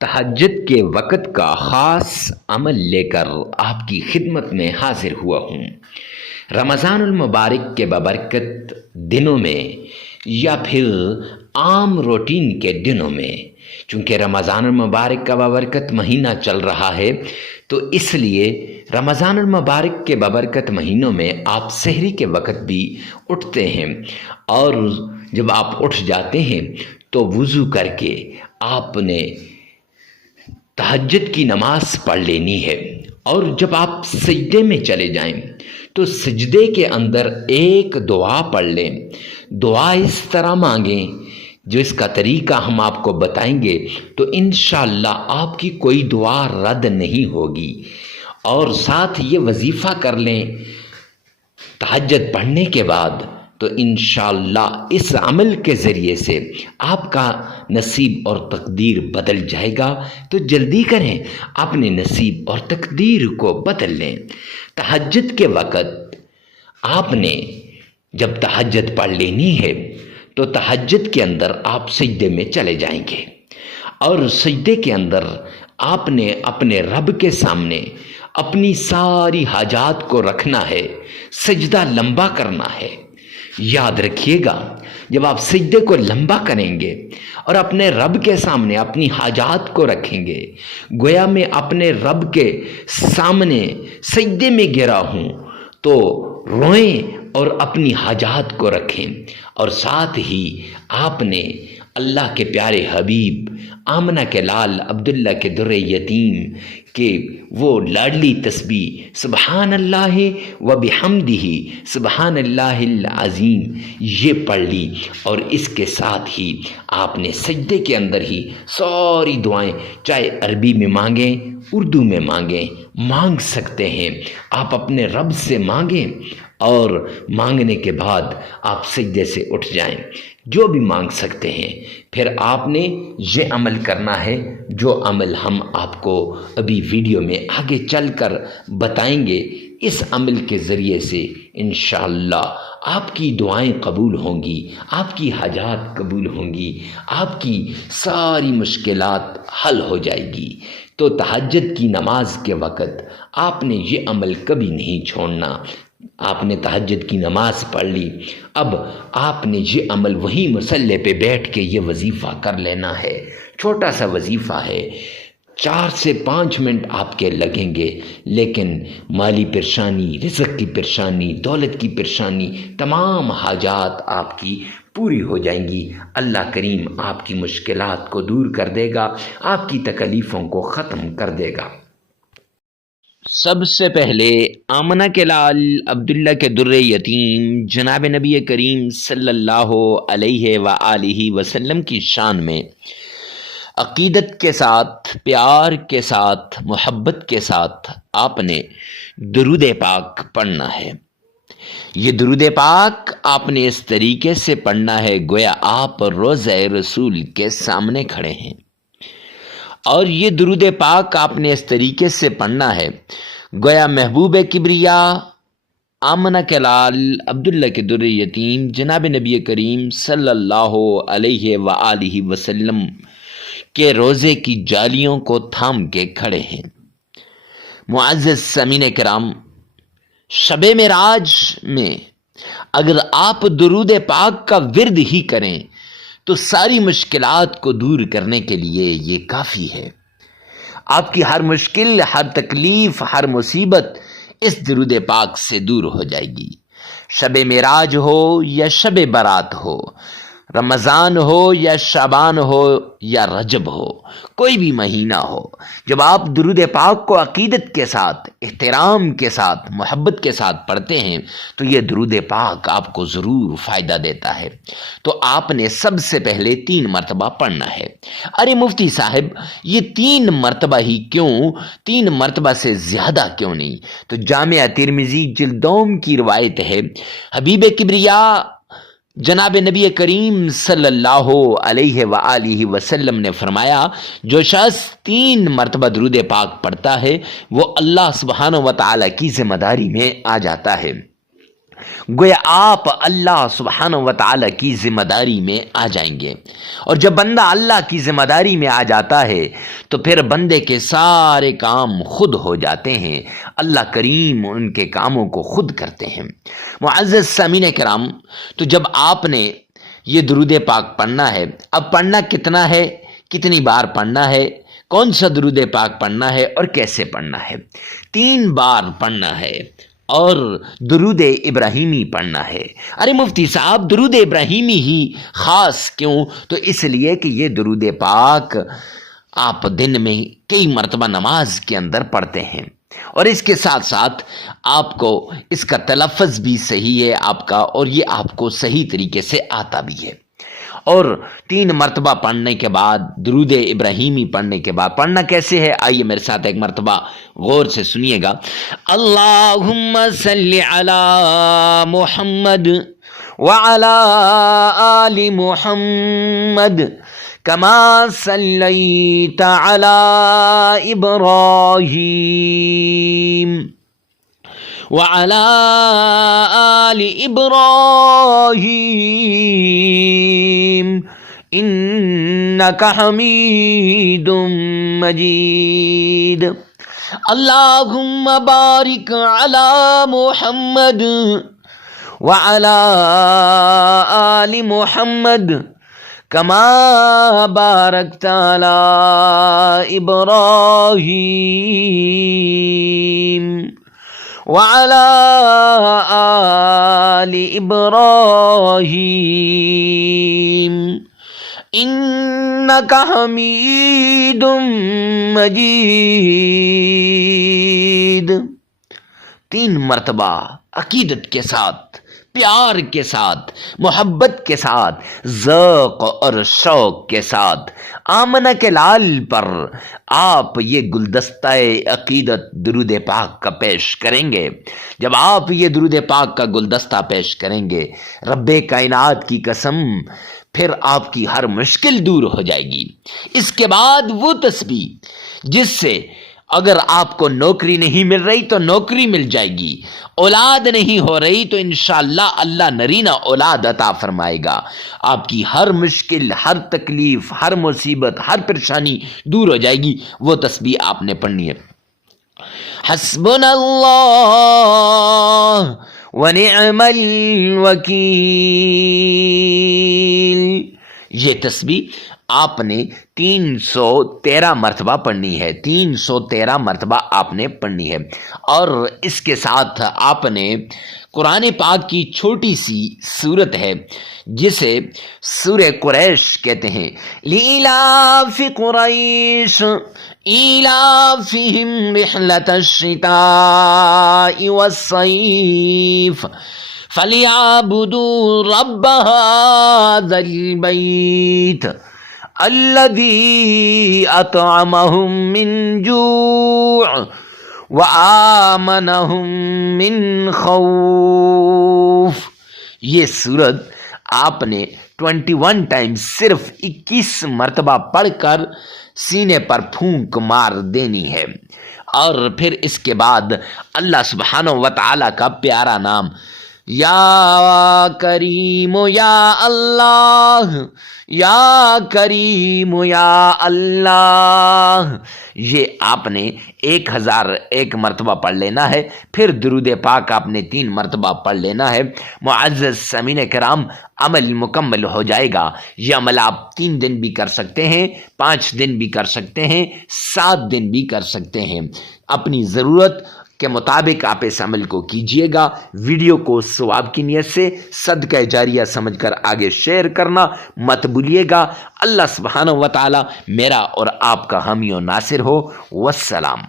تہجد کے وقت کا خاص عمل لے کر آپ کی خدمت میں حاضر ہوا ہوں۔ رمضان المبارک کے بابرکت دنوں میں یا پھر عام روٹین کے دنوں میں، چونکہ رمضان المبارک کا بابرکت مہینہ چل رہا ہے تو اس لیے رمضان المبارک کے بابرکت مہینوں میں آپ سحری کے وقت بھی اٹھتے ہیں، اور جب آپ اٹھ جاتے ہیں تو وضو کر کے آپ نے تہجد کی نماز پڑھ لینی ہے، اور جب آپ سجدے میں چلے جائیں تو سجدے کے اندر ایک دعا پڑھ لیں۔ دعا اس طرح مانگیں، جو اس کا طریقہ ہم آپ کو بتائیں گے تو انشاءاللہ آپ کی کوئی دعا رد نہیں ہوگی۔ اور ساتھ یہ وظیفہ کر لیں تہجد پڑھنے کے بعد، تو انشاءاللہ اس عمل کے ذریعے سے آپ کا نصیب اور تقدیر بدل جائے گا۔ تو جلدی کریں، اپنے نصیب اور تقدیر کو بدل لیں۔ تہجد کے وقت آپ نے جب تہجد پڑھ لینی ہے تو تہجد کے اندر آپ سجدے میں چلے جائیں گے، اور سجدے کے اندر آپ نے اپنے رب کے سامنے اپنی ساری حاجات کو رکھنا ہے، سجدہ لمبا کرنا ہے۔ یاد رکھیے گا، جب آپ سجدے کو لمبا کریں گے اور اپنے رب کے سامنے اپنی حاجات کو رکھیں گے، گویا میں اپنے رب کے سامنے سجدے میں گرا ہوں، تو روئیں اور اپنی حاجات کو رکھیں۔ اور ساتھ ہی آپ نے اللہ کے پیارے حبیب آمنہ کے لال عبداللہ کے در یتیم کہ وہ لاڈلی تسبیح سبحان اللہ و بحمدہ سبحان اللہ العظیم یہ پڑھ لی، اور اس کے ساتھ ہی آپ نے سجدے کے اندر ہی ساری دعائیں، چاہے عربی میں مانگیں، اردو میں مانگیں، مانگ سکتے ہیں، آپ اپنے رب سے مانگیں، اور مانگنے کے بعد آپ سجدے سے اٹھ جائیں، جو بھی مانگ سکتے ہیں۔ پھر آپ نے یہ عمل کرنا ہے جو عمل ہم آپ کو ابھی ویڈیو میں آگے چل کر بتائیں گے۔ اس عمل کے ذریعے سے انشاءاللہ آپ کی دعائیں قبول ہوں گی، آپ کی حاجات قبول ہوں گی، آپ کی ساری مشکلات حل ہو جائے گی۔ تو تہجد کی نماز کے وقت آپ نے یہ عمل کبھی نہیں چھوڑنا۔ آپ نے تہجد کی نماز پڑھ لی، اب آپ نے یہ عمل وہیں مصلی پہ بیٹھ کے یہ وظیفہ کر لینا ہے۔ چھوٹا سا وظیفہ ہے، 4 سے 5 منٹ آپ کے لگیں گے، لیکن مالی پریشانی، رزق کی پریشانی، دولت کی پریشانی، تمام حاجات آپ کی پوری ہو جائیں گی۔ اللہ کریم آپ کی مشکلات کو دور کر دے گا، آپ کی تکلیفوں کو ختم کر دے گا۔ سب سے پہلے آمنہ کے لال عبداللہ کے در یتیم جناب نبی کریم صلی اللہ علیہ وآلہ وسلم کی شان میں عقیدت کے ساتھ، پیار کے ساتھ، محبت کے ساتھ آپ نے درود پاک پڑھنا ہے۔ یہ درود پاک آپ نے اس طریقے سے پڑھنا ہے گویا آپ روضہ رسول کے سامنے کھڑے ہیں، اور یہ درود پاک آپ نے اس طریقے سے پڑھنا ہے گویا محبوب کبریا آمنہ کے لال عبداللہ کے در یتیم جناب نبی کریم صلی اللہ علیہ وآلہ وسلم کے روزے کی جالیوں کو تھام کے کھڑے ہیں۔ معزز سامعین کرام، شب معراج میں اگر آپ درود پاک کا ورد ہی کریں تو ساری مشکلات کو دور کرنے کے لیے یہ کافی ہے۔ آپ کی ہر مشکل، ہر تکلیف، ہر مصیبت اس درود پاک سے دور ہو جائے گی۔ شب معراج ہو یا شب برات ہو، رمضان ہو یا شعبان ہو یا رجب ہو، کوئی بھی مہینہ ہو، جب آپ درود پاک کو عقیدت کے ساتھ، احترام کے ساتھ، محبت کے ساتھ پڑھتے ہیں تو یہ درود پاک آپ کو ضرور فائدہ دیتا ہے۔ تو آپ نے سب سے پہلے 3 مرتبہ پڑھنا ہے۔ ارے مفتی صاحب، یہ 3 مرتبہ ہی کیوں؟ 3 مرتبہ سے زیادہ کیوں نہیں؟ تو جامعہ ترمذی جلد دوم کی روایت ہے، حبیب کبریا جناب نبی کریم صلی اللہ علیہ وآلہ وسلم نے فرمایا، جو شخص 3 مرتبہ درود پاک پڑھتا ہے وہ اللہ سبحانہ و تعالیٰ کی ذمہ داری میں آ جاتا ہے۔ گویا آپ اللہ سبحانہ و تعالی کی ذمہ داری میں آ جائیں گے، اور جب بندہ اللہ کی ذمہ داری میں آ جاتا ہے تو پھر بندے کے سارے کام خود ہو جاتے ہیں، اللہ کریم ان کے کاموں کو خود کرتے ہیں۔ معزز سامعین کرام، تو جب آپ نے یہ درود پاک پڑھنا ہے، اب پڑھنا کتنا ہے، کتنی بار پڑھنا ہے، کون سا درود پاک پڑھنا ہے اور کیسے پڑھنا ہے؟ 3 بار پڑھنا ہے اور درود ابراہیمی پڑھنا ہے۔ ارے مفتی صاحب، درود ابراہیمی ہی خاص کیوں؟ تو اس لیے کہ یہ درود پاک آپ دن میں کئی مرتبہ نماز کے اندر پڑھتے ہیں، اور اس کے ساتھ ساتھ آپ کو اس کا تلفظ بھی صحیح ہے آپ کا، اور یہ آپ کو صحیح طریقے سے آتا بھی ہے۔ اور 3 مرتبہ پڑھنے کے بعد، درود ابراہیمی پڑھنے کے بعد پڑھنا کیسے ہے؟ آئیے میرے ساتھ ایک مرتبہ غور سے سنیے گا۔ اللہم صلی علی محمد وعلی آل محمد کما صلیت علی ابراہیم وعلى آل إبراهيم إنك حميد مجيد اللهم بارك على محمد وعلى آل محمد كما باركت على إبراهيم وعلى آل إبراهيم إنك حميد مجيد۔ 3 مرتبہ عقیدت کے ساتھ، پیار کے ساتھ، محبت کے ساتھ، ذوق اور شوق کے ساتھ آمنہ کے لال پر آپ یہ گلدستہ عقیدت درود پاک کا پیش کریں گے۔ جب آپ یہ درود پاک کا گلدستہ پیش کریں گے، رب کائنات کی قسم، پھر آپ کی ہر مشکل دور ہو جائے گی۔ اس کے بعد وہ تسبیح جس سے اگر آپ کو نوکری نہیں مل رہی تو نوکری مل جائے گی، اولاد نہیں ہو رہی تو انشاءاللہ اللہ نرینہ اولاد عطا فرمائے گا، آپ کی ہر مشکل، ہر تکلیف، ہر مصیبت، ہر پریشانی دور ہو جائے گی۔ وہ تسبیح آپ نے پڑھنی ہے۔ حسبنا اللہ ونعم الوکیل، یہ تسبیح آپ نے 313 مرتبہ پڑھنی ہے، 313 مرتبہ آپ نے پڑھنی ہے۔ اور اس کے ساتھ آپ نے قرآن پاک کی چھوٹی سی سورت ہے جسے سورہ قریش کہتے ہیں، لِإِلَافِ قُرَيْشٍ إِيلَافِهِمْ رِحْلَةَ الشِّتَاءِ وَالصَّيْفِ فَلْيَعْبُدُوا رَبَّ هَذَا الْبَيْتِ الَّذِي أَطْعَمَهُم مِّن جُوعٍ وَآمَنَهُم مِّن خَوْفٍ۔ یہ سورت آپ نے 21 ٹائم صرف 21 مرتبہ پڑھ کر سینے پر پھونک مار دینی ہے، اور پھر اس کے بعد اللہ سبحانہ و تعالی کا پیارا نام یا کریم یا اللہ، یا کریم یا اللہ، یہ آپ نے 1001 مرتبہ پڑھ لینا ہے۔ پھر درود پاک آپ نے 3 مرتبہ پڑھ لینا ہے۔ معزز سامعین کرام، عمل مکمل ہو جائے گا۔ یہ عمل آپ 3 دن بھی کر سکتے ہیں، 5 دن بھی کر سکتے ہیں، 7 دن بھی کر سکتے ہیں، اپنی ضرورت کے مطابق آپ اس عمل کو کیجئے گا۔ ویڈیو کو ثواب کی نیت سے صدقہ جاریہ سمجھ کر آگے شیئر کرنا مت بھولیے گا۔ اللہ سبحانہ و تعالی میرا اور آپ کا حامی و ناصر ہو۔ والسلام۔